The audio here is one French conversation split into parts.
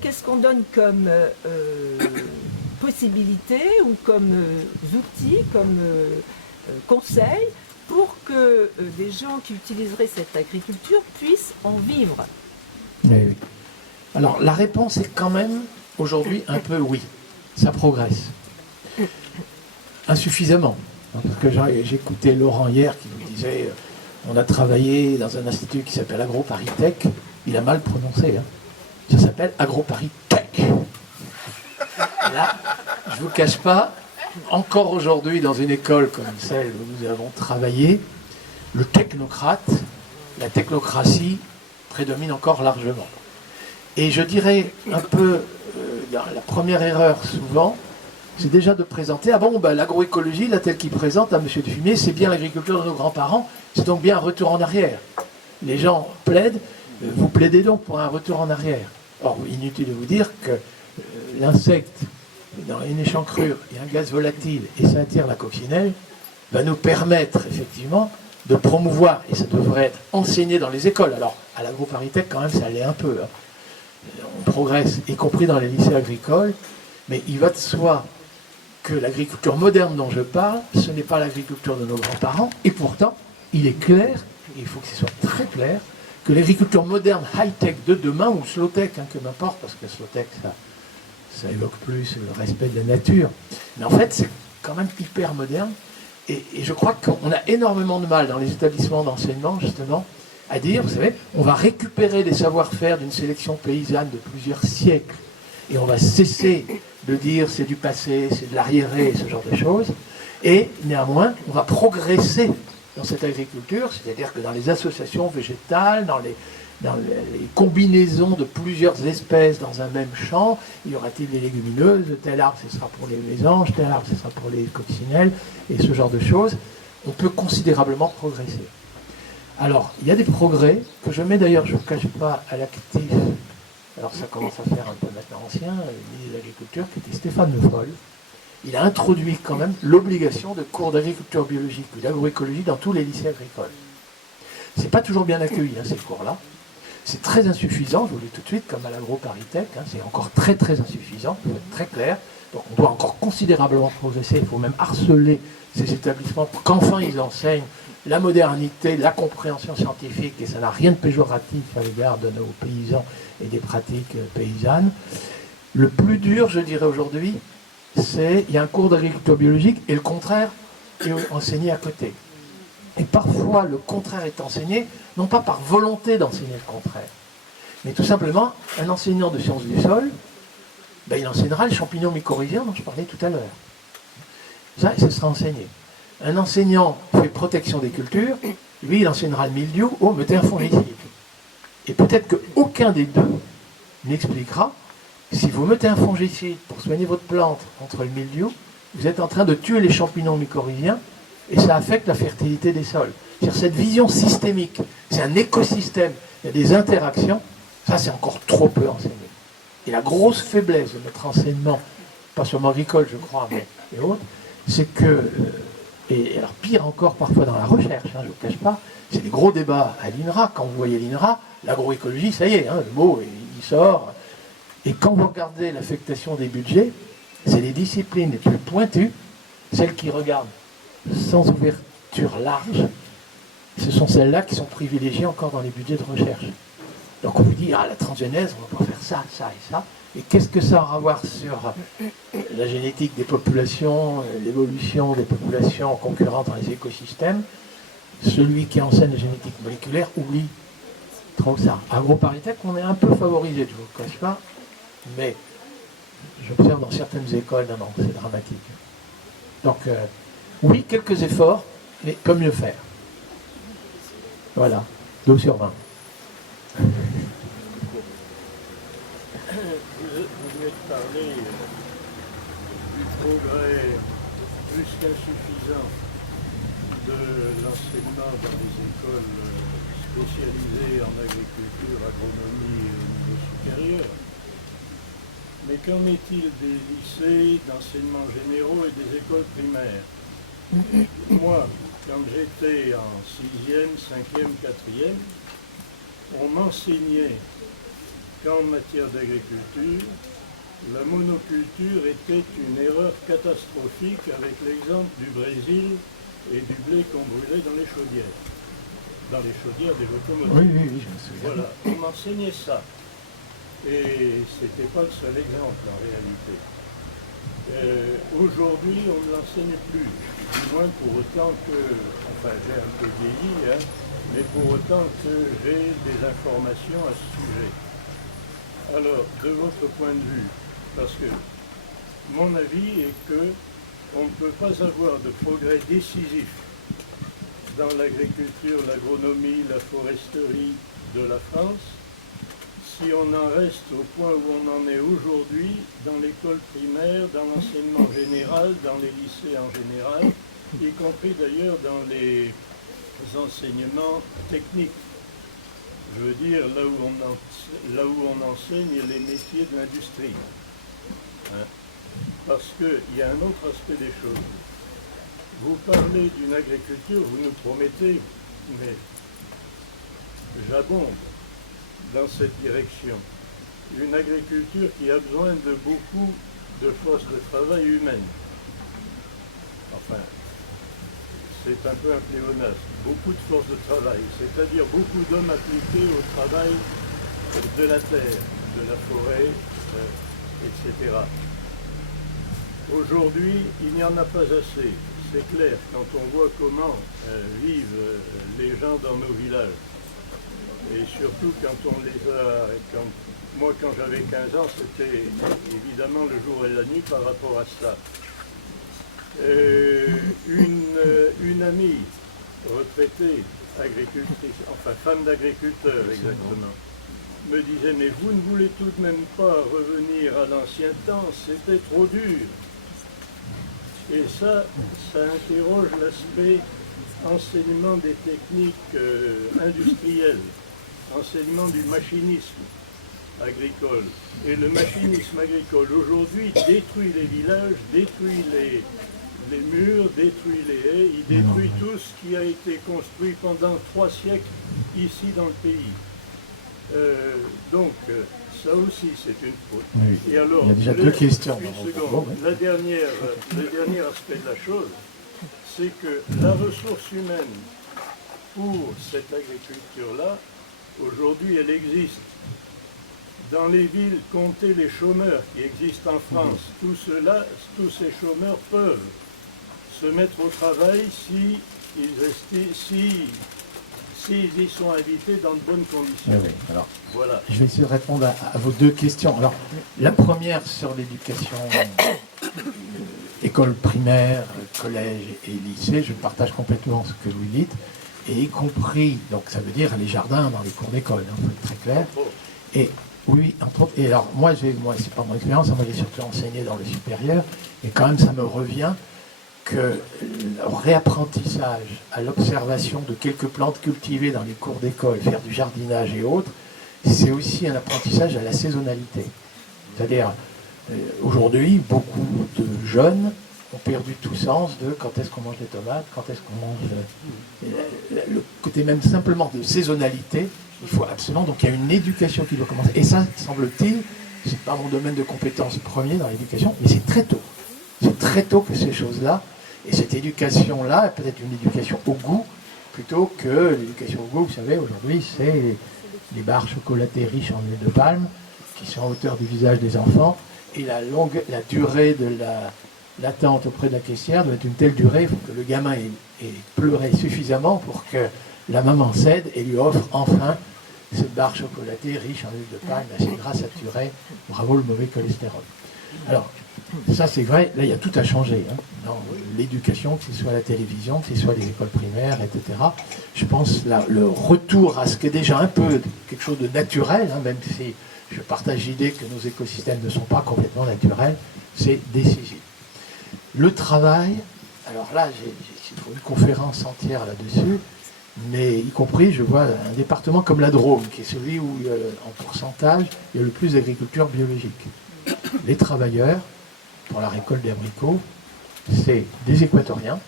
qu'est-ce qu'on donne comme possibilité ou comme outils, comme conseils pour que des gens qui utiliseraient cette agriculture puissent en vivre? Oui, oui. Alors, la réponse est quand même, aujourd'hui, un peu oui. Ça progresse. Insuffisamment. Parce que j'écoutais Laurent hier qui nous disait on a travaillé dans un institut qui s'appelle AgroParisTech. Il a mal prononcé. Hein. Ça s'appelle AgroParisTech. Là, je ne vous cache pas, encore aujourd'hui, dans une école comme celle où nous avons travaillé, le technocrate, la technocratie prédomine encore largement. Et je dirais un peu, la première erreur souvent, c'est déjà de présenter, l'agroécologie, là, telle qu'il présente à M. Dufumier, c'est bien l'agriculture de nos grands-parents, c'est donc bien un retour en arrière. Les gens plaident, vous plaidez donc pour un retour en arrière. Or, inutile de vous dire que l'insecte, dans une échancrure, il y a un gaz volatile et ça attire la coccinelle, va nous permettre effectivement de promouvoir, et ça devrait être enseigné dans les écoles. Alors, à l'AgroParisTech, quand même, ça l'est un peu. Hein. On progresse, y compris dans les lycées agricoles, mais il va de soi que l'agriculture moderne dont je parle, ce n'est pas l'agriculture de nos grands-parents, et pourtant, il est clair, et il faut que ce soit très clair, que l'agriculture moderne high-tech de demain, ou slow-tech, hein, que m'importe, parce que slow-tech, ça évoque plus le respect de la nature, mais en fait, c'est quand même hyper moderne, et je crois qu'on a énormément de mal dans les établissements d'enseignement, justement, à dire, vous savez, on va récupérer les savoir-faire d'une sélection paysanne de plusieurs siècles, et on va cesser de dire c'est du passé, c'est de l'arriéré, ce genre de choses, et néanmoins, on va progresser dans cette agriculture, c'est-à-dire que dans les associations végétales, dans les combinaisons de plusieurs espèces dans un même champ, il y aura-t-il des légumineuses, tel arbre ce sera pour les mésanges, tel arbre ce sera pour les coccinelles, et ce genre de choses, on peut considérablement progresser. Alors, il y a des progrès que je mets d'ailleurs, je ne vous cache pas, à l'actif. Alors ça commence à faire un peu maintenant ancien, le ministre de l'Agriculture, qui était Stéphane Le Foll. Il a introduit quand même l'obligation de cours d'agriculture biologique ou d'agroécologie dans tous les lycées agricoles. C'est pas toujours bien accueilli, hein, ces cours-là. C'est très insuffisant, je vous le dis tout de suite, comme à l'AgroParisTech, hein, c'est encore très très insuffisant, il faut être très clair. Donc on doit encore considérablement progresser, il faut même harceler ces établissements pour qu'enfin ils enseignent la modernité, la compréhension scientifique, et ça n'a rien de péjoratif à l'égard de nos paysans et des pratiques paysannes. Le plus dur, je dirais aujourd'hui, c'est il y a un cours d'agriculture biologique et le contraire est enseigné à côté. Et parfois, le contraire est enseigné, non pas par volonté d'enseigner le contraire, mais tout simplement, un enseignant de sciences du sol, il enseignera les champignons mycorhiziens dont je parlais tout à l'heure. Ça sera enseigné. Un enseignant fait protection des cultures, lui, il enseignera le mildiou, mettez un fongicide. Et peut-être qu'aucun des deux n'expliquera, si vous mettez un fongicide pour soigner votre plante contre le mildiou, vous êtes en train de tuer les champignons mycorhiziens et ça affecte la fertilité des sols. C'est-à-dire cette vision systémique, c'est un écosystème, il y a des interactions, ça c'est encore trop peu enseigné. Et la grosse faiblesse de notre enseignement, pas seulement agricole je crois, mais et autres, c'est que, et alors pire encore parfois dans la recherche, hein, je ne vous cache pas, c'est des gros débats à l'INRA. Quand vous voyez l'INRA, l'agroécologie, ça y est, hein, le mot il sort. Et quand vous regardez l'affectation des budgets, c'est les disciplines les plus pointues, celles qui regardent sans ouverture large, ce sont celles-là qui sont privilégiées encore dans les budgets de recherche. Donc on vous dit, la transgénèse, on va pas faire ça, ça et ça. Et qu'est-ce que ça aura à voir sur la génétique des populations, l'évolution des populations concurrentes dans les écosystèmes? Celui qui enseigne la génétique moléculaire oublie trop ça. AgroParisTech, on est un peu favorisé, je ne vous le cache pas, mais j'observe dans certaines écoles, non, c'est dramatique. Donc, oui, quelques efforts, mais peut mieux faire. Voilà, 2 sur 20. Vous venez de parler du progrès plus qu'insuffisant de l'enseignement dans les écoles spécialisées en agriculture, agronomie et au niveau supérieur. Mais qu'en est-il des lycées d'enseignement généraux et des écoles primaires? Moi, quand j'étais en 6e, 5e, 4e, on m'enseignait qu'en matière d'agriculture, la monoculture était une erreur catastrophique avec l'exemple du Brésil et du blé qu'on brûlait dans les chaudières des locomotives. Oui, oui, oui, je me souviens. Voilà, on enseignait ça. Et c'était pas le seul exemple en réalité. Aujourd'hui, on ne l'enseigne plus, du moins pour autant que, enfin j'ai un peu vieilli, hein, mais pour autant que j'ai des informations à ce sujet. Alors, de votre point de vue, parce que mon avis est que on ne peut pas avoir de progrès décisif dans l'agriculture, l'agronomie, la foresterie de la France si on en reste au point où on en est aujourd'hui dans l'école primaire, dans l'enseignement général, dans les lycées en général, y compris d'ailleurs dans les enseignements techniques. Je veux dire, là où on enseigne les métiers de l'industrie. Hein? Parce qu'il y a un autre aspect des choses. Vous parlez d'une agriculture, vous nous promettez, mais j'abonde dans cette direction. Une agriculture qui a besoin de beaucoup de forces de travail humaines. Enfin, c'est un peu un pléonasme. Beaucoup de forces de travail, c'est-à-dire beaucoup d'hommes appliqués au travail de la terre, de la forêt, etc. Aujourd'hui, il n'y en a pas assez. C'est clair, quand on voit comment vivent les gens dans nos villages, et surtout quand on les a... Moi, quand j'avais 15 ans, c'était évidemment le jour et la nuit par rapport à ça. Une amie retraitée, agricultrice, enfin femme d'agriculteur exactement, me disait, mais vous ne voulez tout de même pas revenir à l'ancien temps, c'était trop dur. Et ça interroge l'aspect enseignement des techniques industrielles, enseignement du machinisme agricole. Et le machinisme agricole aujourd'hui détruit les villages, détruit les murs, détruit les haies, il détruit tout ce qui a été construit pendant 3 siècles ici dans le pays. Donc, ça aussi, c'est une faute. Oui. Et alors, il y a déjà 2 questions. Une seconde. Le dernier aspect de la chose, c'est que la ressource humaine pour cette agriculture-là, aujourd'hui, elle existe. Dans les villes, comptez les chômeurs qui existent en France. Tous ces chômeurs peuvent se mettre au travail s'ils y sont invités dans de bonnes conditions. Oui, oui. Alors, voilà. je vais essayer de répondre à vos 2 questions. Alors, la première sur l'éducation, école primaire, collège et lycée, je partage complètement ce que vous dites, et y compris, donc ça veut dire les jardins dans les cours d'école, hein, pour être très clair. Et oui, entre autres. Et alors, moi c'est pas mon expérience, moi j'ai surtout enseigné dans le supérieur, et quand même ça me revient que le réapprentissage à l'observation de quelques plantes cultivées dans les cours d'école, faire du jardinage et autres, c'est aussi un apprentissage à la saisonnalité. C'est-à-dire, aujourd'hui, beaucoup de jeunes ont perdu tout sens de quand est-ce qu'on mange des tomates, quand est-ce qu'on mange... Le côté même simplement de saisonnalité, il faut absolument... Donc il y a une éducation qui doit commencer. Et ça, semble-t-il, c'est pas mon domaine de compétence premier dans l'éducation, mais c'est très tôt. C'est très tôt que ces choses-là, et cette éducation-là, est peut-être une éducation au goût, plutôt que l'éducation au goût, vous savez, aujourd'hui, c'est les barres chocolatées riches en huile de palme, qui sont à hauteur du visage des enfants, et la durée de l'attente auprès de la caissière doit être une telle durée, il faut que le gamin ait pleuré suffisamment pour que la maman cède et lui offre enfin cette barre chocolatée riche en huile de palme, assez gras, saturée, bravo le mauvais cholestérol. Alors, ça c'est vrai, là il y a tout à changer, hein, dans l'éducation, que ce soit la télévision, que ce soit les écoles primaires, etc. Je pense là, le retour à ce qui est déjà un peu quelque chose de naturel, hein, même si je partage l'idée que nos écosystèmes ne sont pas complètement naturels, c'est décisif. Le travail, alors là j'ai trouvé une conférence entière là-dessus, mais y compris, je vois un département comme la Drôme, qui est celui où, en pourcentage, il y a le plus d'agriculture biologique. Les travailleurs, pour la récolte des abricots, c'est des équatoriens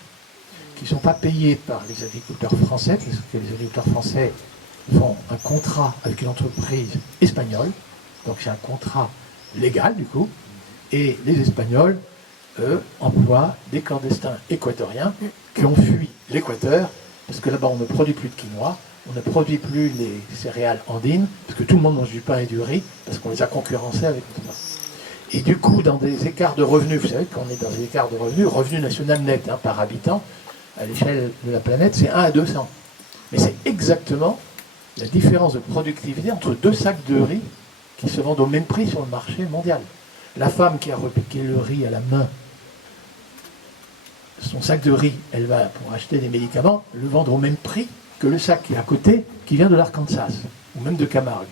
qui ne sont pas payés par les agriculteurs français, parce que les agriculteurs français font un contrat avec une entreprise espagnole, Donc c'est un contrat légal du coup. Et les Espagnols, eux, emploient des clandestins équatoriens qui ont fui l'Équateur, parce que là-bas on ne produit plus de quinoa, on ne produit plus les céréales andines, parce que tout le monde mange du pain et du riz, parce qu'on les a concurrencés avec tout ça. Et du coup, dans des écarts de revenus, vous savez qu'on est dans des écarts de revenus, revenu national net par habitant, à l'échelle de la planète, c'est 1 à 200. Mais c'est exactement la différence de productivité entre 2 sacs de riz qui se vendent au même prix sur le marché mondial. La femme qui a repiqué le riz à la main, son sac de riz, elle va, pour acheter des médicaments, le vendre au même prix que le sac qui est à côté, qui vient de l'Arkansas, ou même de Camargue.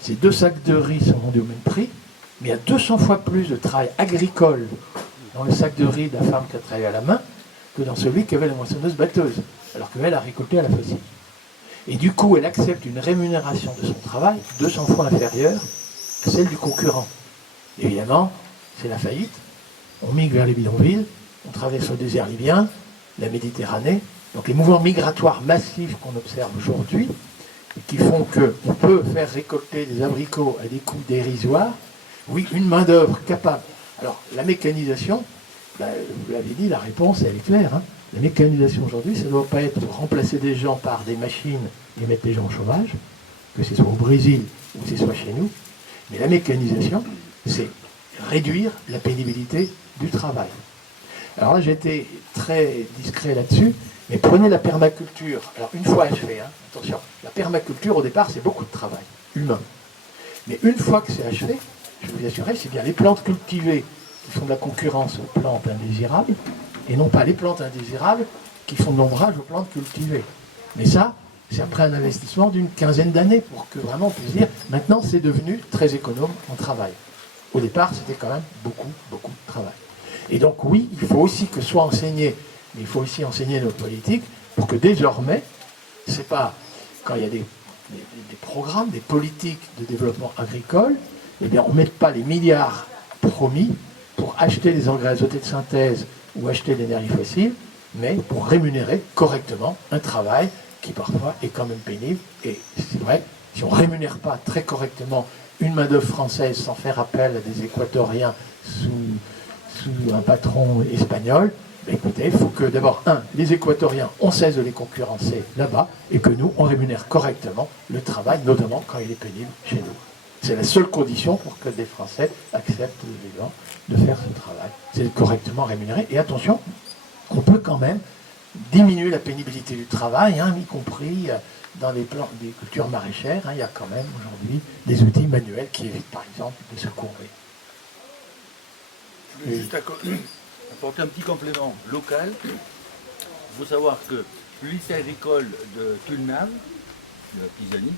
Ces 2 sacs de riz sont vendus au même prix, mais il y a 200 fois plus de travail agricole dans le sac de riz de la femme qui a travaillé à la main que dans celui qu'avait la moissonneuse-batteuse, alors qu'elle a récolté à la faucille. Et du coup, elle accepte une rémunération de son travail 200 fois inférieure à celle du concurrent. Évidemment, c'est la faillite. On migre vers les bidonvilles, on traverse le désert libyen, la Méditerranée. Donc les mouvements migratoires massifs qu'on observe aujourd'hui, et qui font qu'on peut faire récolter des abricots à des coûts dérisoires, oui, une main-d'œuvre capable. Alors, la mécanisation, vous l'avez dit, la réponse, elle est claire. La mécanisation aujourd'hui, ça ne doit pas être de remplacer des gens par des machines et mettre les gens au chômage, que ce soit au Brésil ou que ce soit chez nous. Mais la mécanisation, c'est réduire la pénibilité du travail. Alors là, j'ai été très discret là-dessus, mais prenez la permaculture. Alors, une fois achevée, attention, la permaculture, au départ, c'est beaucoup de travail humain. Mais une fois que c'est achevé, je vais vous assurer, c'est bien les plantes cultivées qui font de la concurrence aux plantes indésirables, et non pas les plantes indésirables qui font de l'ombrage aux plantes cultivées. Mais ça, c'est après un investissement d'une 15aine d'années pour que vraiment on puisse dire, maintenant c'est devenu très économe en travail. Au départ, c'était quand même beaucoup, beaucoup de travail. Et donc oui, il faut aussi que soit enseigné, mais il faut aussi enseigner nos politiques pour que désormais, c'est pas quand il y a des programmes, des politiques de développement agricole, eh bien on ne mette pas les milliards promis pour acheter des engrais azotés de synthèse ou acheter de l'énergie fossile, mais pour rémunérer correctement un travail qui parfois est quand même pénible. Et c'est vrai, si on ne rémunère pas très correctement une main-d'œuvre française sans faire appel à des Équatoriens sous un patron espagnol, écoutez, il faut que d'abord, les Équatoriens, on cesse de les concurrencer là-bas, et que nous, on rémunère correctement le travail, notamment quand il est pénible chez nous. C'est la seule condition pour que des Français acceptent de faire ce travail. C'est d'être correctement rémunéré. Et attention, on peut quand même diminuer la pénibilité du travail, y compris dans des cultures maraîchères. Il y a quand même aujourd'hui des outils manuels qui évitent par exemple de se courber. Je vais juste apporter un petit complément local. Il faut savoir que le lycée agricole de Tulnave, de la Pisani,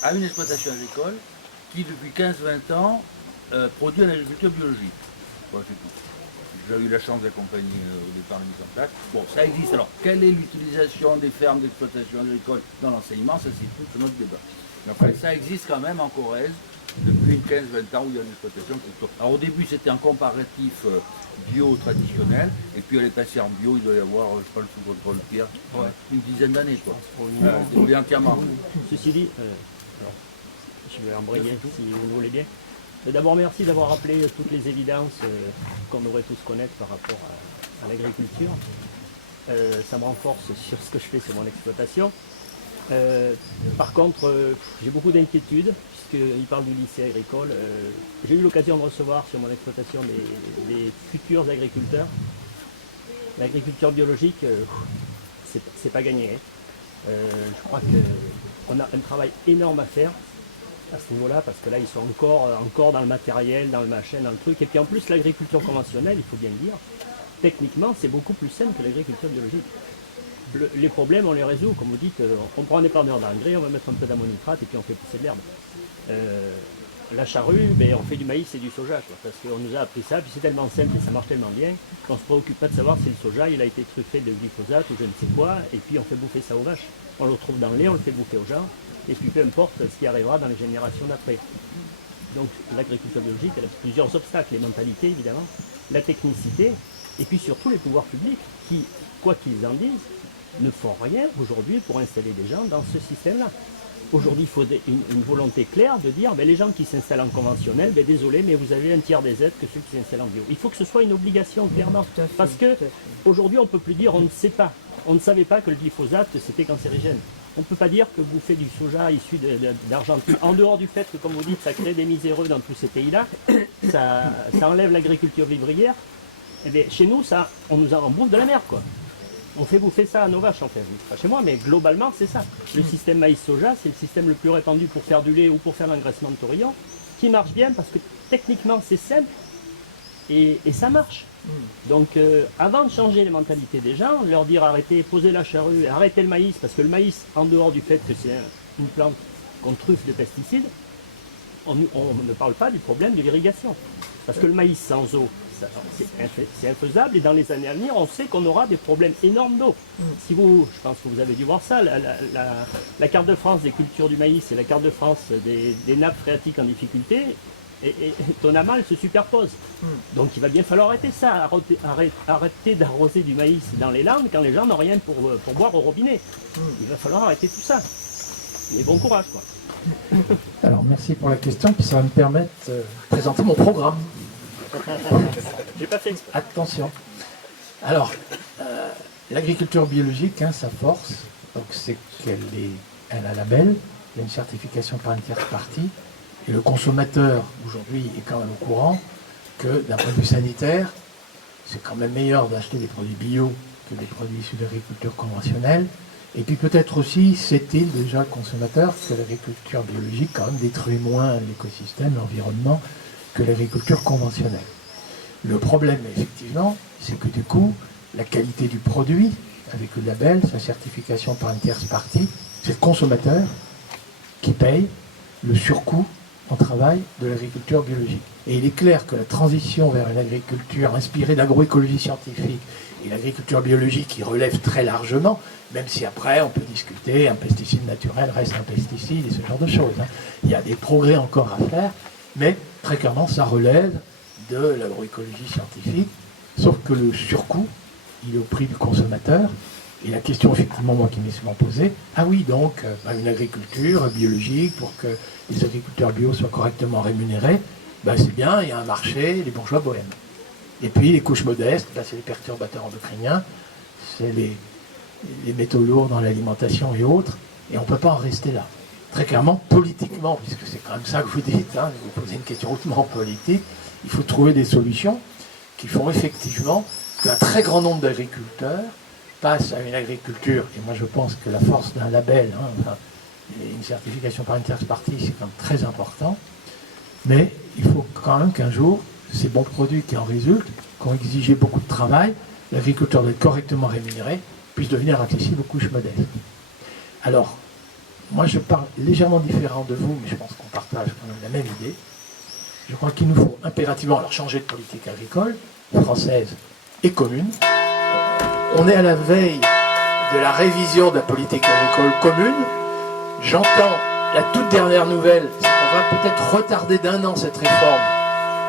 a une exploitation agricole qui depuis 15-20 ans produit en agriculture biologique. Bon, c'est tout. J'ai eu la chance d'accompagner au départ la mise en place. Bon, ça existe. Alors, quelle est l'utilisation des fermes d'exploitation agricole dans l'enseignement? Ça, c'est tout notre débat. Mais après, ça existe quand même en Corrèze depuis une 15-20 ans où il y a une exploitation. Alors, au début, c'était un comparatif bio traditionnel, et puis elle est passée en bio, il doit y avoir, je sais pas, le sous-contrôle Pierre, une dizaine d'années, quoi. C'est entièrement. Ceci dit, alors, je vais embrayer si vous voulez bien. D'abord, merci d'avoir rappelé toutes les évidences qu'on devrait tous connaître par rapport à l'agriculture. Ça me renforce sur ce que je fais sur mon exploitation. Par contre, j'ai beaucoup d'inquiétudes, puisqu'il parle du lycée agricole. J'ai eu l'occasion de recevoir sur mon exploitation des futurs agriculteurs. L'agriculture biologique, c'est pas gagné. Je crois qu'on a un travail énorme à faire à ce niveau-là, parce que là, ils sont encore dans le matériel, dans le machin, dans le truc. Et puis en plus, l'agriculture conventionnelle, il faut bien le dire, techniquement, c'est beaucoup plus simple que l'agriculture biologique. Les problèmes, on les résout, comme vous dites, on prend un épandeur d'engrais, on va mettre un peu d'ammonitrate et puis on fait pousser de l'herbe. La charrue, on fait du maïs et du soja, quoi, parce qu'on nous a appris ça, puis c'est tellement simple et ça marche tellement bien qu'on ne se préoccupe pas de savoir si le soja il a été truffé de glyphosate ou je ne sais quoi, et puis on fait bouffer ça aux vaches. On le retrouve dans le lait, on le fait bouffer aux gens, et puis peu importe ce qui arrivera dans les générations d'après. Donc l'agriculture biologique, elle a plusieurs obstacles, les mentalités évidemment, la technicité, et puis surtout les pouvoirs publics qui, quoi qu'ils en disent, ne font rien aujourd'hui pour installer des gens dans ce système-là. Aujourd'hui, il faut une volonté claire de dire, les gens qui s'installent en conventionnel, désolé, mais vous avez un tiers des aides que ceux qui s'installent en bio. Il faut que ce soit une obligation, clairement. Tout à fait, Parce que tout à fait. aujourd'hui, on ne peut plus dire, on ne sait pas. On ne savait pas que le glyphosate, c'était cancérigène. On ne peut pas dire que bouffer du soja issu d'Argentine, en dehors du fait que, comme vous dites, ça crée des miséreux dans tous ces pays-là, ça enlève l'agriculture vivrière. Eh bien, chez nous, on bouffe de la merde, quoi. On fait bouffer ça à nos vaches, en fait. Pas chez moi, mais globalement, c'est ça. Le système maïs-soja, c'est le système le plus répandu pour faire du lait ou pour faire l'engraissement de taurillon, qui marche bien parce que techniquement, c'est simple et ça marche. Donc, avant de changer les mentalités des gens, leur dire arrêtez, posez la charrue, arrêtez le maïs, parce que le maïs, en dehors du fait que c'est une plante qu'on truffe de pesticides, on ne parle pas du problème de l'irrigation. Parce que le maïs sans eau, c'est infaisable, et dans les années à venir, on sait qu'on aura des problèmes énormes d'eau. Si vous, je pense que vous avez dû voir ça, la carte de France des cultures du maïs et la carte de France des nappes phréatiques en difficulté, et étonnamment, elles se superposent. Donc il va bien falloir arrêter ça, arrêter d'arroser du maïs dans les Landes quand les gens n'ont rien pour boire au robinet. Il va falloir arrêter tout ça. Mais bon courage, quoi. Alors, merci pour la question, puis ça va me permettre de présenter mon programme. J'ai pas fait exprès. Attention. Alors, l'agriculture biologique, sa force, donc c'est elle a un label, il y a une certification par une tierce partie, et le consommateur, aujourd'hui, est quand même au courant que, d'un point de vue sanitaire, c'est quand même meilleur d'acheter des produits bio que des produits issus d'agriculture conventionnelle. Et puis peut-être aussi, sait-il déjà le consommateur que l'agriculture biologique quand même détruit moins l'écosystème, l'environnement, que l'agriculture conventionnelle. Le problème, effectivement, c'est que du coup, la qualité du produit, avec le label, sa certification par une tierce partie, c'est le consommateur qui paye le surcoût en travail de l'agriculture biologique. Et il est clair que la transition vers une agriculture inspirée d'agroécologie scientifique et l'agriculture biologique qui relève très largement, même si après on peut discuter, un pesticide naturel reste un pesticide et ce genre de choses. Il y a des progrès encore à faire, mais très clairement ça relève de l'agroécologie scientifique, sauf que le surcoût, il est au prix du consommateur. Et la question, effectivement, moi qui m'est souvent posée, oui, donc, une agriculture biologique pour que les agriculteurs bio soient correctement rémunérés, c'est bien, il y a un marché, les bourgeois bohèmes. Et puis les couches modestes, c'est les perturbateurs endocriniens, c'est les métaux lourds dans l'alimentation et autres, et on ne peut pas en rester là. Très clairement, politiquement, puisque c'est quand même ça que vous dites, vous posez une question hautement politique, il faut trouver des solutions qui font effectivement qu'un très grand nombre d'agriculteurs passe à une agriculture, et moi je pense que la force d'un label, une certification par une tierce partie, c'est quand même très important, mais il faut quand même qu'un jour, ces bons produits qui en résultent, qui ont exigé beaucoup de travail, l'agriculteur doit être correctement rémunéré, puisse devenir accessible aux couches modestes. Alors, moi je parle légèrement différent de vous, mais je pense qu'on partage quand même la même idée. Je crois qu'il nous faut impérativement changer de politique agricole, française et commune. On est à la veille de la révision de la politique agricole commune. J'entends la toute dernière nouvelle, c'est qu'on va peut-être retarder d'1 an cette réforme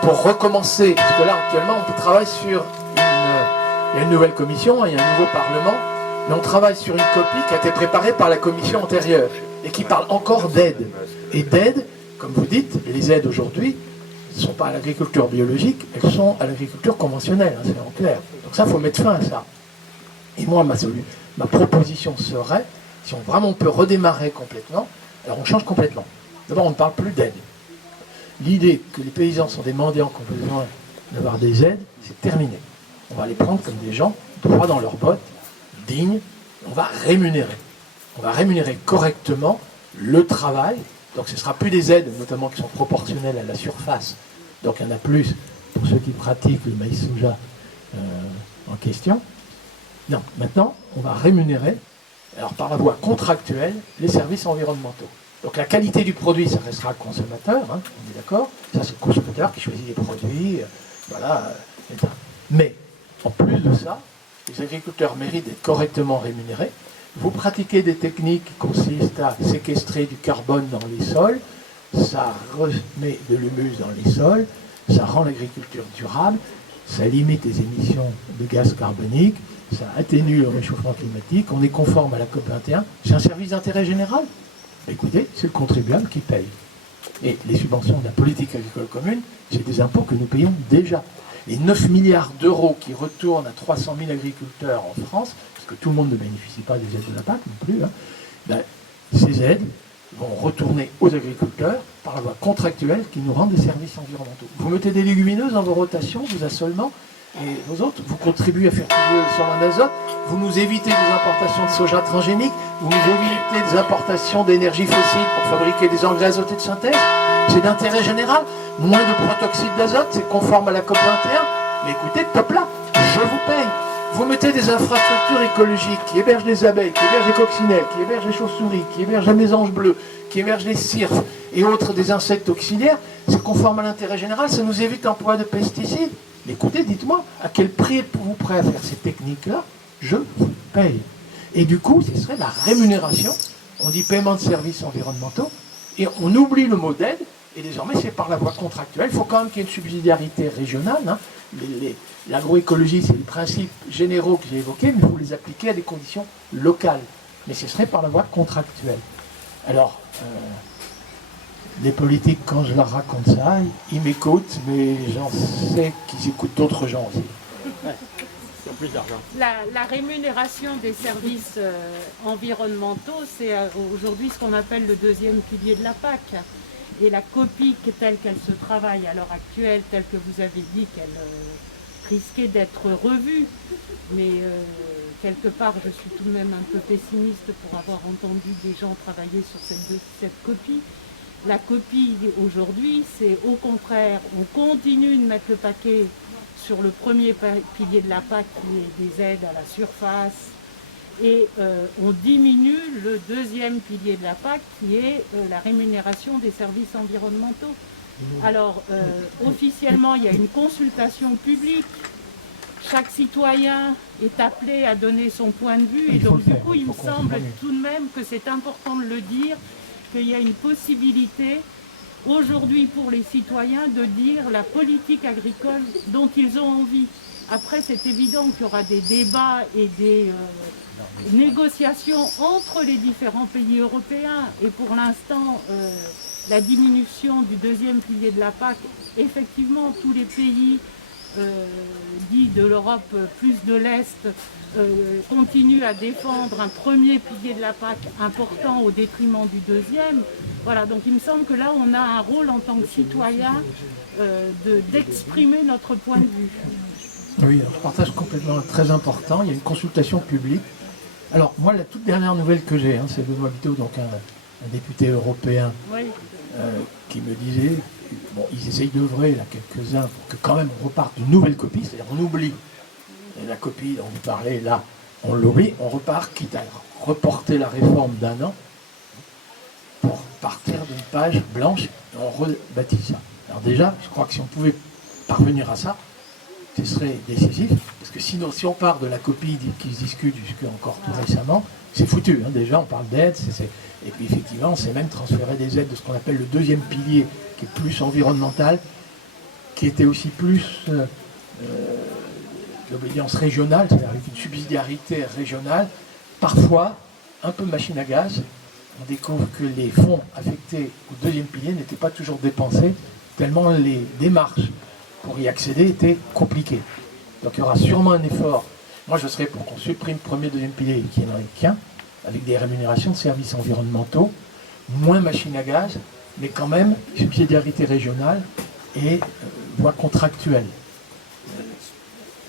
pour recommencer, parce que là actuellement on travaille sur il y a une nouvelle commission, il y a un nouveau parlement, mais on travaille sur une copie qui a été préparée par la commission antérieure et qui parle encore d'aide. Et d'aide, comme vous dites, les aides aujourd'hui ne sont pas à l'agriculture biologique, elles sont à l'agriculture conventionnelle, c'est en clair. Donc ça, il faut mettre fin à ça. Et moi, ma proposition serait, si on peut redémarrer complètement, alors on change complètement. D'abord, on ne parle plus d'aide. L'idée que les paysans sont des mendiants qui ont besoin d'avoir des aides, c'est terminé. On va les prendre comme des gens, droits dans leurs bottes, dignes, on va rémunérer. On va rémunérer correctement le travail, donc ce ne sera plus des aides, notamment qui sont proportionnelles à la surface, donc il y en a plus pour ceux qui pratiquent le maïs soja en question. Non, maintenant, on va rémunérer, alors par la voie contractuelle, les services environnementaux. Donc la qualité du produit, ça restera le consommateur, on est d'accord. Ça, c'est le consommateur qui choisit les produits, etc. Mais, en plus de ça, les agriculteurs méritent d'être correctement rémunérés. Vous pratiquez des techniques qui consistent à séquestrer du carbone dans les sols, ça remet de l'humus dans les sols, ça rend l'agriculture durable, ça limite les émissions de gaz carboniques, ça atténue le réchauffement climatique, on est conforme à la COP21, c'est un service d'intérêt général. Écoutez, c'est le contribuable qui paye. Et les subventions de la politique agricole commune, c'est des impôts que nous payons déjà. Les 9 milliards d'euros qui retournent à 300 000 agriculteurs en France, parce que tout le monde ne bénéficie pas des aides de la PAC non plus, hein, ben, ces aides vont retourner aux agriculteurs par la voie contractuelle qui nous rend des services environnementaux. Vous mettez des légumineuses dans vos rotations, vos assolements, et vos autres, vous contribuez à faire tuer le sol en azote, vous nous évitez des importations de soja transgénique, vous nous évitez des importations d'énergie fossile pour fabriquer des engrais azotés de synthèse. C'est d'intérêt général. Moins de protoxyde d'azote, c'est conforme à la COP 21. Mais écoutez, top là, je vous paye. Vous mettez des infrastructures écologiques qui hébergent les abeilles, qui hébergent les coccinelles, qui hébergent les chauves-souris, qui hébergent la mésange bleue, qui hébergent les cirfes et autres des insectes auxiliaires, c'est conforme à l'intérêt général, ça nous évite l'emploi de pesticides. Mais écoutez, dites-moi, à quel prix êtes-vous prêt à faire ces techniques-là? Je vous paye. Et du coup, ce serait la rémunération. On dit paiement de services environnementaux, et on oublie le mot d'aide, et désormais c'est par la voie contractuelle. Il faut quand même qu'il y ait une subsidiarité régionale. Hein. L'agroécologie, c'est les principes généraux que j'ai évoqués, mais il faut les appliquer à des conditions locales. Mais ce serait par la voie contractuelle. Alors, les politiques, quand je leur raconte ça, ils m'écoutent, mais j'en sais qu'ils écoutent d'autres gens aussi. Sur plus d'argent. La rémunération des services environnementaux, c'est aujourd'hui ce qu'on appelle le deuxième pilier de la PAC. Et la copie telle qu'elle se travaille à l'heure actuelle, telle que vous avez dit qu'elle risquait d'être revue, mais quelque part je suis tout de même un peu pessimiste pour avoir entendu des gens travailler sur cette copie. La copie aujourd'hui, c'est au contraire, on continue de mettre le paquet sur le premier pilier de la PAC qui est des aides à la surface et on diminue le deuxième pilier de la PAC qui est la rémunération des services environnementaux. Alors officiellement il y a une consultation publique, chaque citoyen est appelé à donner son point de vue et donc du coup il me semble tout de même que c'est important de le dire, qu'il y a une possibilité aujourd'hui pour les citoyens de dire la politique agricole dont ils ont envie. Après, c'est évident qu'il y aura des débats et des négociations entre les différents pays européens. Et pour l'instant, la diminution du deuxième pilier de la PAC, effectivement, tous les pays dits de l'Europe plus de l'Est continuent à défendre un premier pilier de la PAC important au détriment du deuxième. Voilà, donc il me semble que là, on a un rôle en tant que citoyen d'exprimer notre point de vue. Oui, alors je partage complètement, très important. Il y a une consultation publique. Alors, moi, la toute dernière nouvelle que j'ai, c'est Benoît Biteau, donc un député européen, Oui. qui me disait, bon, ils essayent d'œuvrer, là, quelques-uns, pour que quand même on reparte d'une nouvelle copie, c'est-à-dire on oublie la copie dont vous parlez, là, on l'oublie, on repart, quitte à reporter la réforme d'1 an, pour partir d'une page blanche, et on rebâtit ça. Alors déjà, je crois que si on pouvait parvenir à ça, ce serait décisif, parce que sinon, si on part de la copie qui se discute jusqu'à encore tout récemment, c'est foutu. Hein. Déjà, on parle d'aide, et puis effectivement, c'est même transférer des aides de ce qu'on appelle le deuxième pilier, qui est plus environnemental, qui était aussi plus l'obédience régionale, c'est-à-dire avec une subsidiarité régionale, parfois un peu machine à gaz. On découvre que les fonds affectés au deuxième pilier n'étaient pas toujours dépensés, tellement les démarches pour y accéder était compliqué. Donc il y aura sûrement un effort. Moi je serais pour qu'on supprime premier, deuxième pilier qui n'en est qu'un, avec des rémunérations de services environnementaux, moins machine à gaz, mais quand même subsidiarité régionale et voie contractuelle.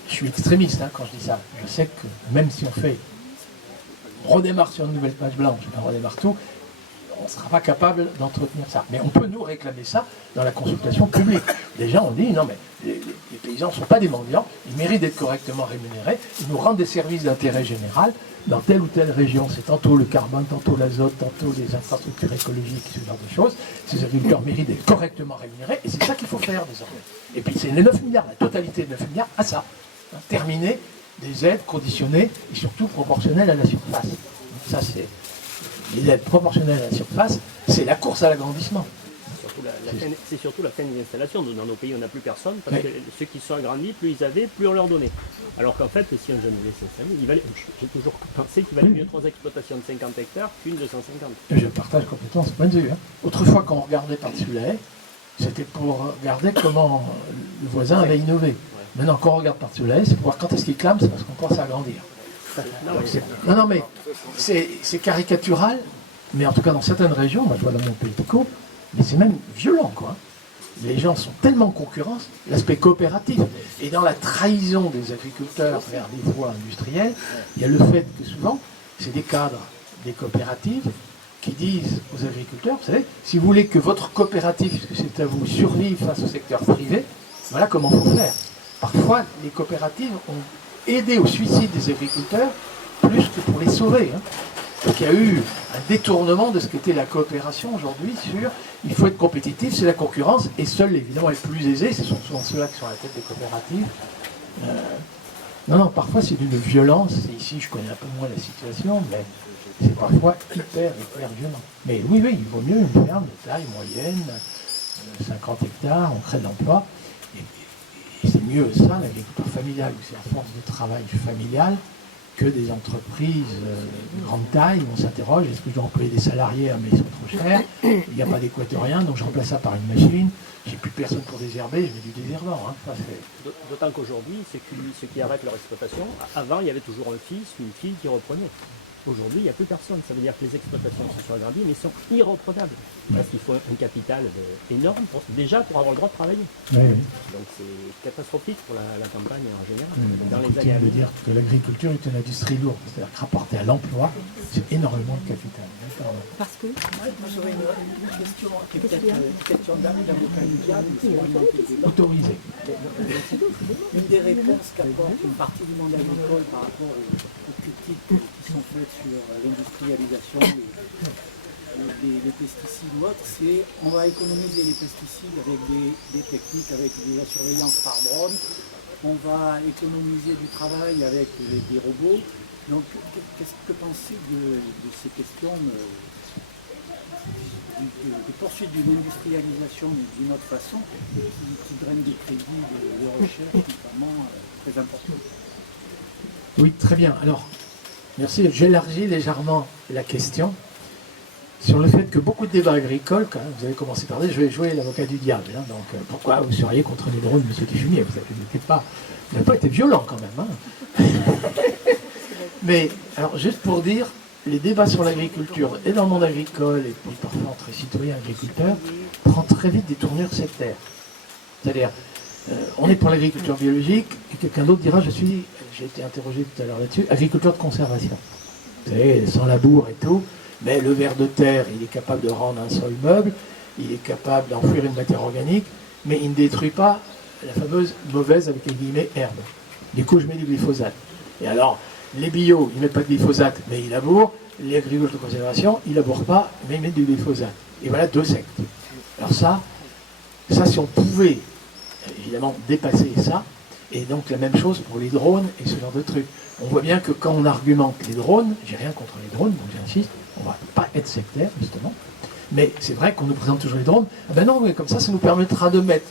Je suis extrémiste quand je dis ça. Je sais que même si on redémarre sur une nouvelle page blanche, on redémarre tout, on ne sera pas capable d'entretenir ça. Mais on peut nous réclamer ça dans la consultation publique. Déjà, on dit, non mais les paysans ne sont pas des mendiants, ils méritent d'être correctement rémunérés, ils nous rendent des services d'intérêt général dans telle ou telle région. C'est tantôt le carbone, tantôt l'azote, tantôt les infrastructures écologiques, ce genre de choses. Ces agriculteurs méritent d'être correctement rémunérés, et c'est ça qu'il faut faire désormais. Et puis c'est les 9 milliards, la totalité de 9 milliards à ça. Terminer des aides conditionnées et surtout proportionnelles à la surface. Donc ça, c'est les aides proportionnelles à la surface, c'est la course à l'agrandissement. c'est surtout la fin des installations. Dans nos pays, on n'a plus personne, parce que ceux qui sont agrandis, plus ils avaient, plus on leur donnait. Alors qu'en fait, si un jeune avait s'installer, j'ai toujours pensé qu'il valait mieux 3 exploitations de 50 hectares qu'une de 150. Je partage complètement ce point de vue. Hein. Autrefois, quand on regardait par-dessus la haie, c'était pour regarder comment le voisin avait innové. Maintenant, quand on regarde par-dessus la haie, c'est pour voir quand est-ce qu'il clame, c'est parce qu'on commence à agrandir. Non, mais c'est caricatural, mais en tout cas dans certaines régions, moi je vois dans mon pays de Caux, mais c'est même violent, quoi. Les gens sont tellement en concurrence, l'aspect coopératif. Et dans la trahison des agriculteurs vers les voies industrielles, il y a le fait que souvent, c'est des cadres, des coopératives, qui disent aux agriculteurs, vous savez, si vous voulez que votre coopérative, puisque c'est à vous, survive face au secteur privé, voilà comment il faut faire. Parfois, les coopératives ont aidé au suicide des agriculteurs plus que pour les sauver. Hein. Donc il y a eu un détournement de ce qu'était la coopération aujourd'hui sur il faut être compétitif, c'est la concurrence, et seuls évidemment les plus aisés, ce sont souvent ceux-là qui sont à la tête des coopératives. Non, parfois c'est d'une violence, et ici je connais un peu moins la situation, mais c'est parfois hyper violent. Mais oui, il vaut mieux une ferme de taille moyenne, 50 hectares, on crée de l'emploi, et c'est mieux ça, l'agriculture familiale, où c'est à force de travail familial, que des entreprises de grande taille où on s'interroge, est-ce que je dois employer des salariés, mais ils sont trop chers, il n'y a pas d'équatorien, donc je remplace ça par une machine, j'ai plus personne pour désherber, je mets du désherbant. Hein. D'autant qu'aujourd'hui, ceux qui arrêtent leur exploitation, avant il y avait toujours un fils ou une fille qui reprenait. Aujourd'hui, il n'y a plus personne. Ça veut dire que les exploitations se sont agrandies, mais sont irreprenables. Parce qu'il faut un capital énorme, déjà pour avoir le droit de travailler. Oui. Donc c'est catastrophique pour la campagne en général. Dans les années de dire que l'agriculture est une industrie lourde, c'est-à-dire que rapporté à l'emploi, c'est énormément de capital. Parce que Moi j'aurais une question qui est peut-être une question d'avocat médial, autorisé. Une des réponses qu'apporte une partie du monde agricole par rapport aux critiques qui sont faites sur l'industrialisation des pesticides ou autres, c'est on va économiser les pesticides avec des techniques, avec de la surveillance par drone, on va économiser du travail avec des robots. Donc qu'est-ce que pensez de ces questions de poursuite d'une industrialisation d'une autre façon qui draine des crédits de recherche notamment très importants? Oui, très bien. Alors, merci. J'élargis légèrement la question sur le fait que beaucoup de débats agricoles, quand vous avez commencé par dire, je vais jouer l'avocat du diable. Hein, donc, pourquoi vous seriez contre les drones, monsieur Tichumier? Vous n'avez pas été violent quand même. Hein. Mais, alors, juste pour dire, les débats sur l'agriculture, et dans le monde agricole, et puis parfois entre citoyens et agriculteurs, prend très vite des tournures sectaires. C'est-à-dire, on est pour l'agriculture biologique, et quelqu'un d'autre dira, j'ai été interrogé tout à l'heure là-dessus, agriculture de conservation. Vous savez, sans labour et tout, mais le ver de terre, il est capable de rendre un sol meuble, il est capable d'enfouir une matière organique, mais il ne détruit pas la fameuse mauvaise, avec les guillemets, herbe. Du coup, je mets du glyphosate. Et alors, les bio, ils ne mettent pas de glyphosate, mais ils labourent. Les agriculteurs de conservation, ils ne labourent pas, mais ils mettent du glyphosate. Et voilà 2 sectes. Alors ça, si on pouvait, évidemment, dépasser ça, et donc la même chose pour les drones et ce genre de trucs. On voit bien que quand on argumente les drones, j'ai rien contre les drones, donc j'insiste, on ne va pas être sectaire, justement, mais c'est vrai qu'on nous présente toujours les drones. Ah ben non, mais comme ça nous permettra de mettre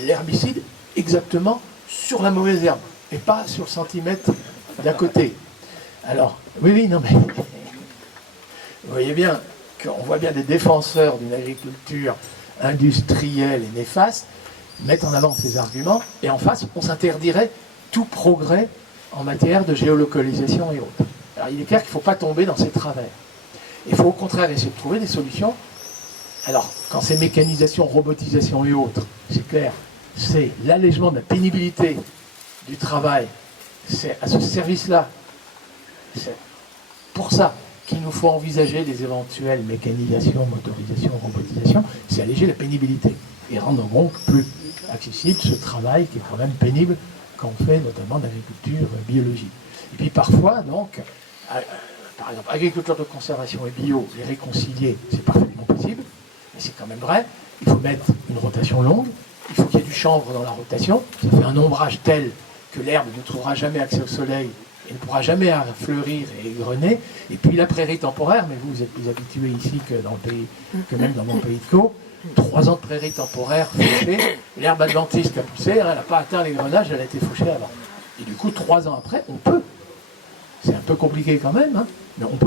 l'herbicide exactement sur la mauvaise herbe, et pas sur le centimètre d'à côté. Alors, oui, non, mais vous voyez bien qu'on voit bien des défenseurs d'une agriculture industrielle et néfaste mettre en avant ces arguments, et en face, on s'interdirait tout progrès en matière de géolocalisation et autres. Alors, il est clair qu'il ne faut pas tomber dans ces travers. Il faut au contraire essayer de trouver des solutions. Alors, quand c'est mécanisation, robotisation et autres, c'est clair, c'est l'allègement de la pénibilité du travail. C'est à ce service-là, c'est pour ça qu'il nous faut envisager les éventuelles mécanisations, motorisation, robotisation, c'est alléger la pénibilité et rendre donc plus accessible ce travail qui est quand même pénible quand on fait notamment de l'agriculture biologique. Et puis parfois, donc, par exemple, agriculture de conservation et bio, les réconcilier, c'est parfaitement possible, mais c'est quand même vrai, il faut mettre une rotation longue, il faut qu'il y ait du chanvre dans la rotation, ça fait un ombrage tel que l'herbe ne trouvera jamais accès au soleil et ne pourra jamais fleurir et égrener. Et puis la prairie temporaire, mais vous êtes plus habitués ici que même dans mon pays de Caux, 3 ans de prairie temporaire fauchée, l'herbe adventiste qui a poussé, elle n'a pas atteint les grenages, elle a été fauchée avant. Et du coup, 3 ans après, on peut. C'est un peu compliqué quand même, hein, mais on peut.